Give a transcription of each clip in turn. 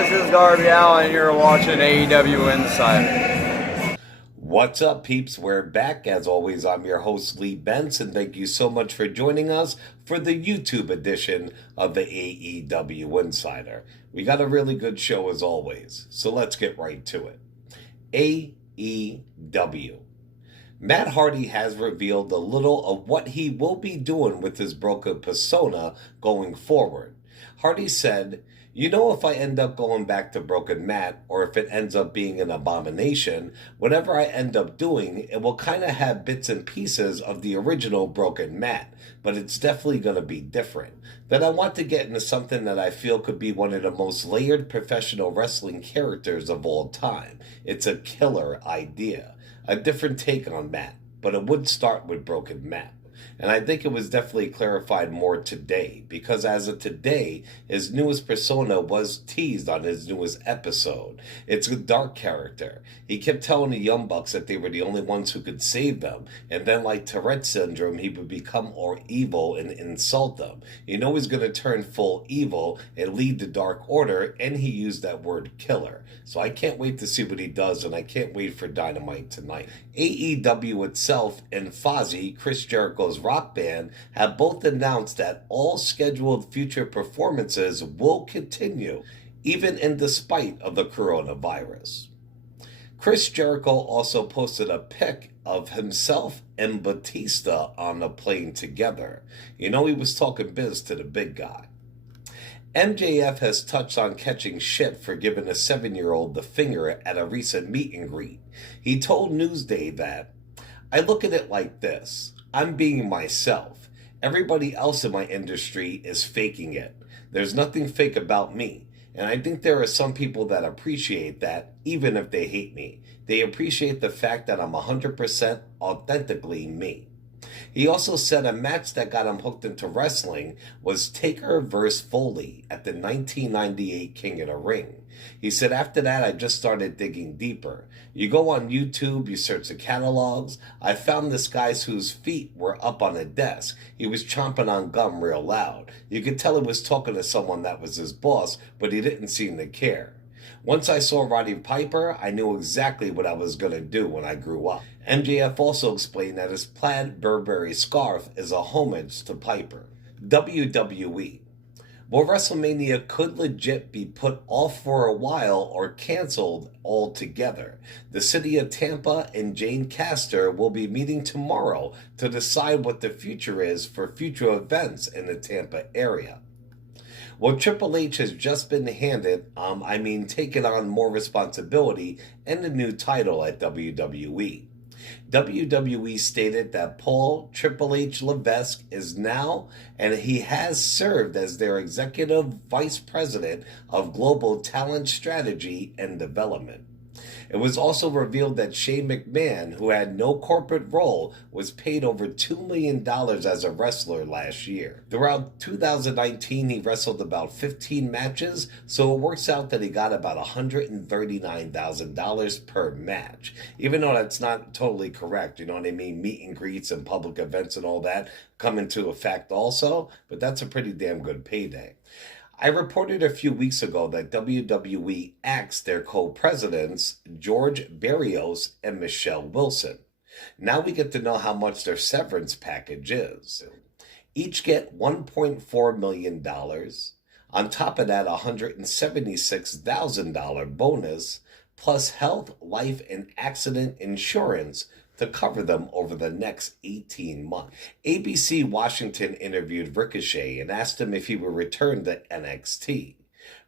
This is Garby Allen, and you're watching AEW Insider. What's up, peeps? We're back. As always, I'm your host, Lee Benson. Thank you so much for joining us for the YouTube edition of the AEW Insider. We got a really good show as always, so let's get right to it. AEW. Matt Hardy has revealed a little of what he will be doing with his broken persona going forward. Hardy said, "You know, if I end up going back to Broken Matt, or if it ends up being an abomination, whatever I end up doing, it will kind of have bits and pieces of the original Broken Matt, but it's definitely going to be different. Then I want to get into something that I feel could be one of the most layered professional wrestling characters of all time. It's a killer idea. A different take on Matt, but it would start with Broken Matt." And I think it was definitely clarified more today, because as of today, his newest persona was teased on his newest episode. It's a dark character. He kept telling the Young Bucks that they were the only ones who could save them, and then like Tourette syndrome, he would become more evil and insult them. You know he's going to turn full evil and lead the Dark Order, and he used that word killer. So I can't wait to see what he does, and I can't wait for Dynamite tonight. AEW itself and Fozzy, Chris Jericho's rock band, have both announced that all scheduled future performances will continue, even in despite of the coronavirus. Chris Jericho also posted a pic of himself and Batista on the plane together. You know he was talking biz to the big guy. MJF has touched on catching shit for giving a 7-year-old the finger at a recent meet and greet. He told Newsday that, "I look at it like this. I'm being myself. Everybody else in my industry is faking it. There's nothing fake about me. And I think there are some people that appreciate that, even if they hate me. They appreciate the fact that I'm 100% authentically me." He also said a match that got him hooked into wrestling was Taker vs. Foley at the 1998 King of the Ring. He said, "After that, I just started digging deeper. You go on YouTube, you search the catalogs. I found this guy whose feet were up on a desk. He was chomping on gum real loud. You could tell he was talking to someone that was his boss, but he didn't seem to care. Once I saw Roddy Piper, I knew exactly what I was going to do when I grew up." MJF also explained that his plaid Burberry scarf is a homage to Piper. WWE. Well, WrestleMania could legit be put off for a while or canceled altogether. The city of Tampa and Jane Castor will be meeting tomorrow to decide what the future is for future events in the Tampa area. Well, Triple H has just been handed, taken on more responsibility and a new title at WWE. WWE stated that Paul Triple H Levesque is now, and he has served as their Executive Vice President of Global Talent Strategy and Development. It was also revealed that Shane McMahon, who had no corporate role, was paid over $2 million as a wrestler last year. Throughout 2019, he wrestled about 15 matches, so it works out that he got about $139,000 per match. Even though that's not totally correct, you know what I mean? Meet and greets and public events and all that come into effect also, but that's a pretty damn good payday. I reported a few weeks ago that WWE axed their co-presidents, George Barrios and Michelle Wilson. Now we get to know how much their severance package is. Each get $1.4 million. On top of that, $176,000 bonus, plus health, life, and accident insurance to cover them over the next 18 months. ABC Washington interviewed Ricochet and asked him if he would return to NXT.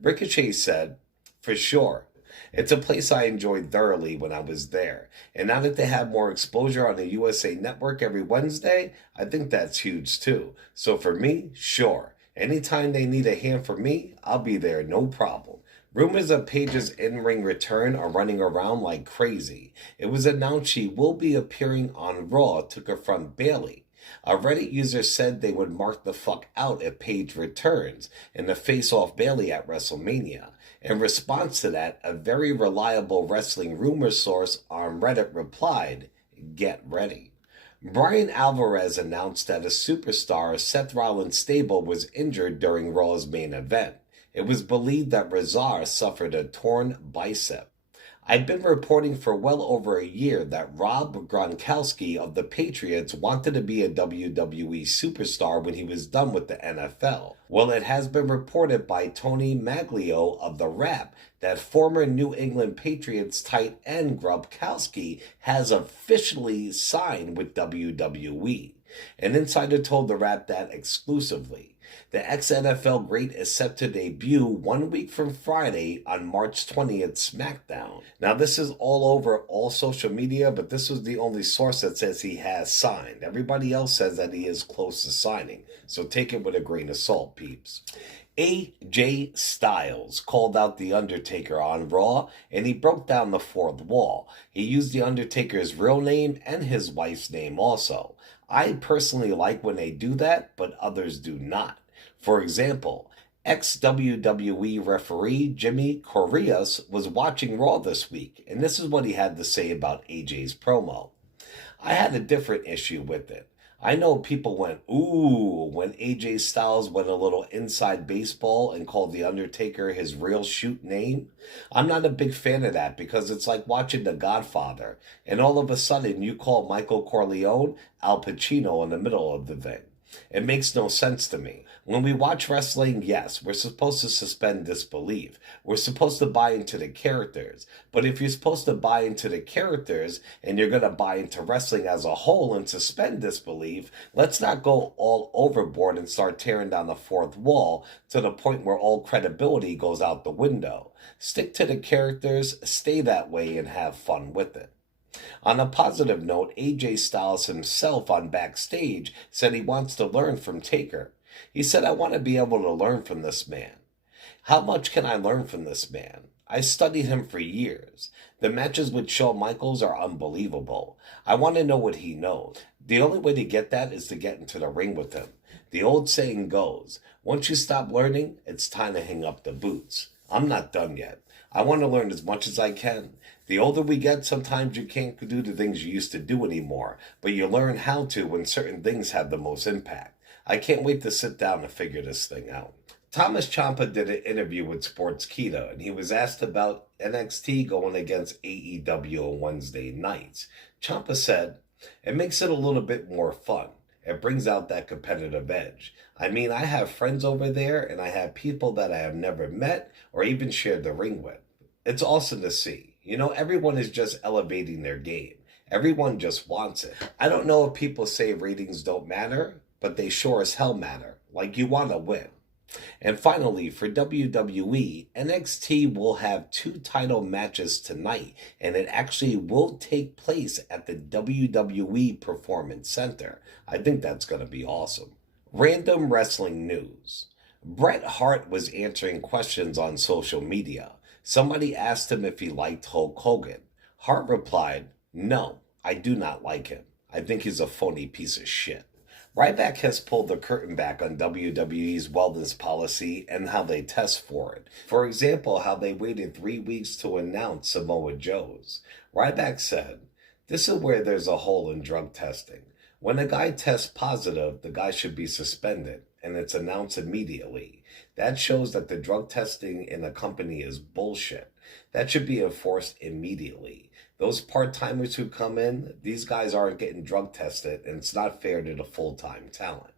Ricochet said, "For sure. It's a place I enjoyed thoroughly when I was there. And now that they have more exposure on the USA Network every Wednesday, I think that's huge too. So for me, sure. Anytime they need a hand for me, I'll be there, no problem." Rumors of Paige's in-ring return are running around like crazy. It was announced she will be appearing on Raw to confront Bayley. A Reddit user said they would mark the fuck out if Paige returns in the face-off Bayley at WrestleMania. In response to that, a very reliable wrestling rumor source on Reddit replied, "Get ready." Brian Alvarez announced that a superstar, Seth Rollins' stable, was injured during Raw's main event. It was believed that Razar suffered a torn bicep. I've been reporting for well over a year that Rob Gronkowski of the Patriots wanted to be a WWE superstar when he was done with the NFL. Well, it has been reported by Tony Maglio of The Wrap that former New England Patriots tight end Gronkowski has officially signed with WWE. An insider told The Wrap that exclusively. The ex-NFL great is set to debut 1 week from Friday on March 20th SmackDown. Now, this is all over all social media, but this was the only source that says he has signed. Everybody else says that he is close to signing, so take it with a grain of salt, peeps. AJ Styles called out The Undertaker on Raw, and he broke down the fourth wall. He used The Undertaker's real name and his wife's name also. I personally like when they do that, but others do not. For example, ex-WWE referee Jimmy Correas was watching Raw this week, and this is what he had to say about AJ's promo. "I had a different issue with it. I know people went, ooh, when AJ Styles went a little inside baseball and called The Undertaker his real shoot name. I'm not a big fan of that because it's like watching The Godfather, and all of a sudden you call Michael Corleone Al Pacino in the middle of the thing. It makes no sense to me. When we watch wrestling, yes, we're supposed to suspend disbelief. We're supposed to buy into the characters. But if you're supposed to buy into the characters and you're going to buy into wrestling as a whole and suspend disbelief, let's not go all overboard and start tearing down the fourth wall to the point where all credibility goes out the window. Stick to the characters, stay that way, and have fun with it." On a positive note, AJ Styles himself on Backstage said he wants to learn from Taker. He said, "I want to be able to learn from this man. How much can I learn from this man? I studied him for years. The matches with Shawn Michaels are unbelievable. I want to know what he knows. The only way to get that is to get into the ring with him. The old saying goes, once you stop learning, it's time to hang up the boots. I'm not done yet. I want to learn as much as I can. The older we get, sometimes you can't do the things you used to do anymore, but you learn how to when certain things have the most impact. I can't wait to sit down and figure this thing out." Thomas Ciampa did an interview with Sportskeeda, and he was asked about NXT going against AEW on Wednesday nights. Ciampa said, "It makes it a little bit more fun. It brings out that competitive edge. I mean, I have friends over there, and I have people that I have never met or even shared the ring with. It's awesome to see. You know, everyone is just elevating their game. Everyone just wants it. I don't know if people say ratings don't matter, but they sure as hell matter. Like, you want to win." And finally, for WWE, NXT will have 2 title matches tonight, and it actually will take place at the WWE Performance Center. I think that's going to be awesome. Random wrestling news. Bret Hart was answering questions on social media. Somebody asked him if he liked Hulk Hogan. Hart replied, "No, I do not like him. I think he's a phony piece of shit." Ryback has pulled the curtain back on WWE's wellness policy and how they test for it. For example, how they waited 3 weeks to announce Samoa Joe's. Ryback said, "This is where there's a hole in drug testing. When a guy tests positive, the guy should be suspended, and it's announced immediately. That shows that the drug testing in a company is bullshit. That should be enforced immediately. Those part-timers who come in, these guys aren't getting drug tested, and it's not fair to the full-time talent.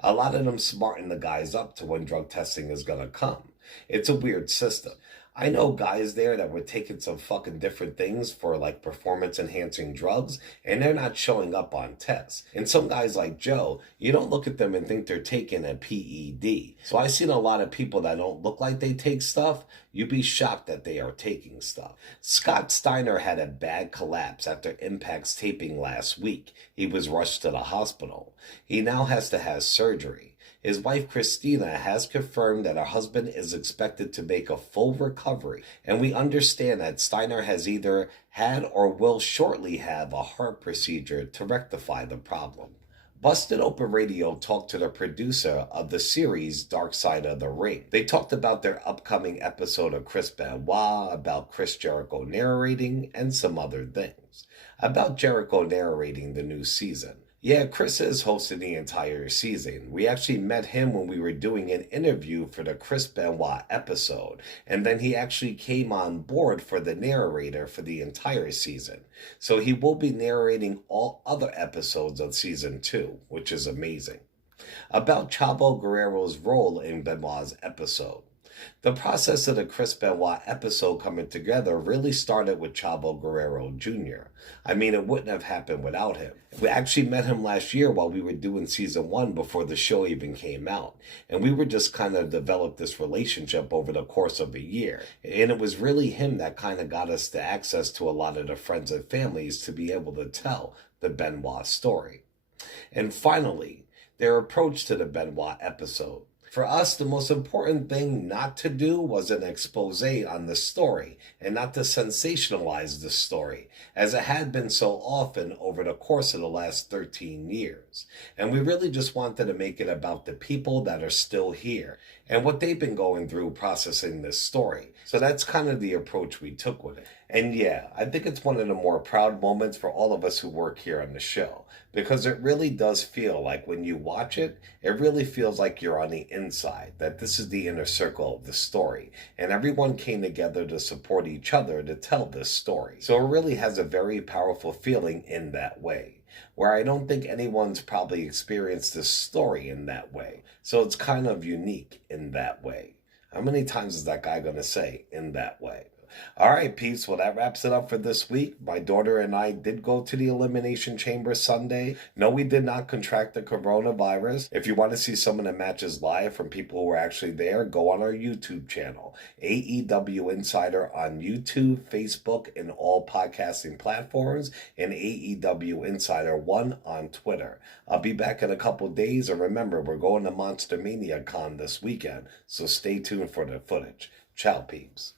A lot of them smarten the guys up to when drug testing is going to come. It's a weird system. I know guys there that were taking some fucking different things for like performance enhancing drugs, and they're not showing up on tests. And some guys like Joe, you don't look at them and think they're taking a PED. So I've seen a lot of people that don't look like they take stuff. You'd be shocked that they are taking stuff. Scott Steiner had a bad collapse after Impact's taping last week. He was rushed to the hospital. He now has to have surgery. His wife, Christina, has confirmed that her husband is expected to make a full recovery, and we understand that Steiner has either had or will shortly have a heart procedure to rectify the problem. Busted Open Radio talked to the producer of the series Dark Side of the Ring. They talked about their upcoming episode of Chris Benoit, about Chris Jericho narrating, and some other things. About Jericho narrating the new season. Yeah, Chris is hosting the entire season. We actually met him when we were doing an interview for the Chris Benoit episode, and then he actually came on board for the narrator for the entire season. So he will be narrating all other episodes of season 2, which is amazing. About Chavo Guerrero's role in Benoit's episode. The process of the Chris Benoit episode coming together really started with Chavo Guerrero Jr. I mean, it wouldn't have happened without him. We actually met him last year while we were doing season 1 before the show even came out. And we were just kind of developed this relationship over the course of a year. And it was really him that kind of got us the access to a lot of the friends and families to be able to tell the Benoit story. And finally, their approach to the Benoit episode. For us, the most important thing not to do was an expose on the story and not to sensationalize the story, as it had been so often over the course of the last 13 years. And we really just wanted to make it about the people that are still here and what they've been going through processing this story. So that's kind of the approach we took with it. And yeah, I think it's one of the more proud moments for all of us who work here on the show, because it really does feel like when you watch it, it really feels like you're on the inside, that this is the inner circle of the story, and everyone came together to support each other to tell this story. So it really has a very powerful feeling in that way, where I don't think anyone's probably experienced this story in that way. So it's kind of unique in that way. How many times is that guy going to say in that way? All right, peeps. Well, that wraps it up for this week. My daughter and I did go to the Elimination Chamber Sunday. No, we did not contract the coronavirus. If you want to see some of the matches live from people who were actually there, go on our YouTube channel, AEW Insider on YouTube, Facebook, and all podcasting platforms, and AEW Insider 1 on Twitter. I'll be back in a couple days, and remember, we're going to Monster Mania Con this weekend, so stay tuned for the footage. Ciao, peeps.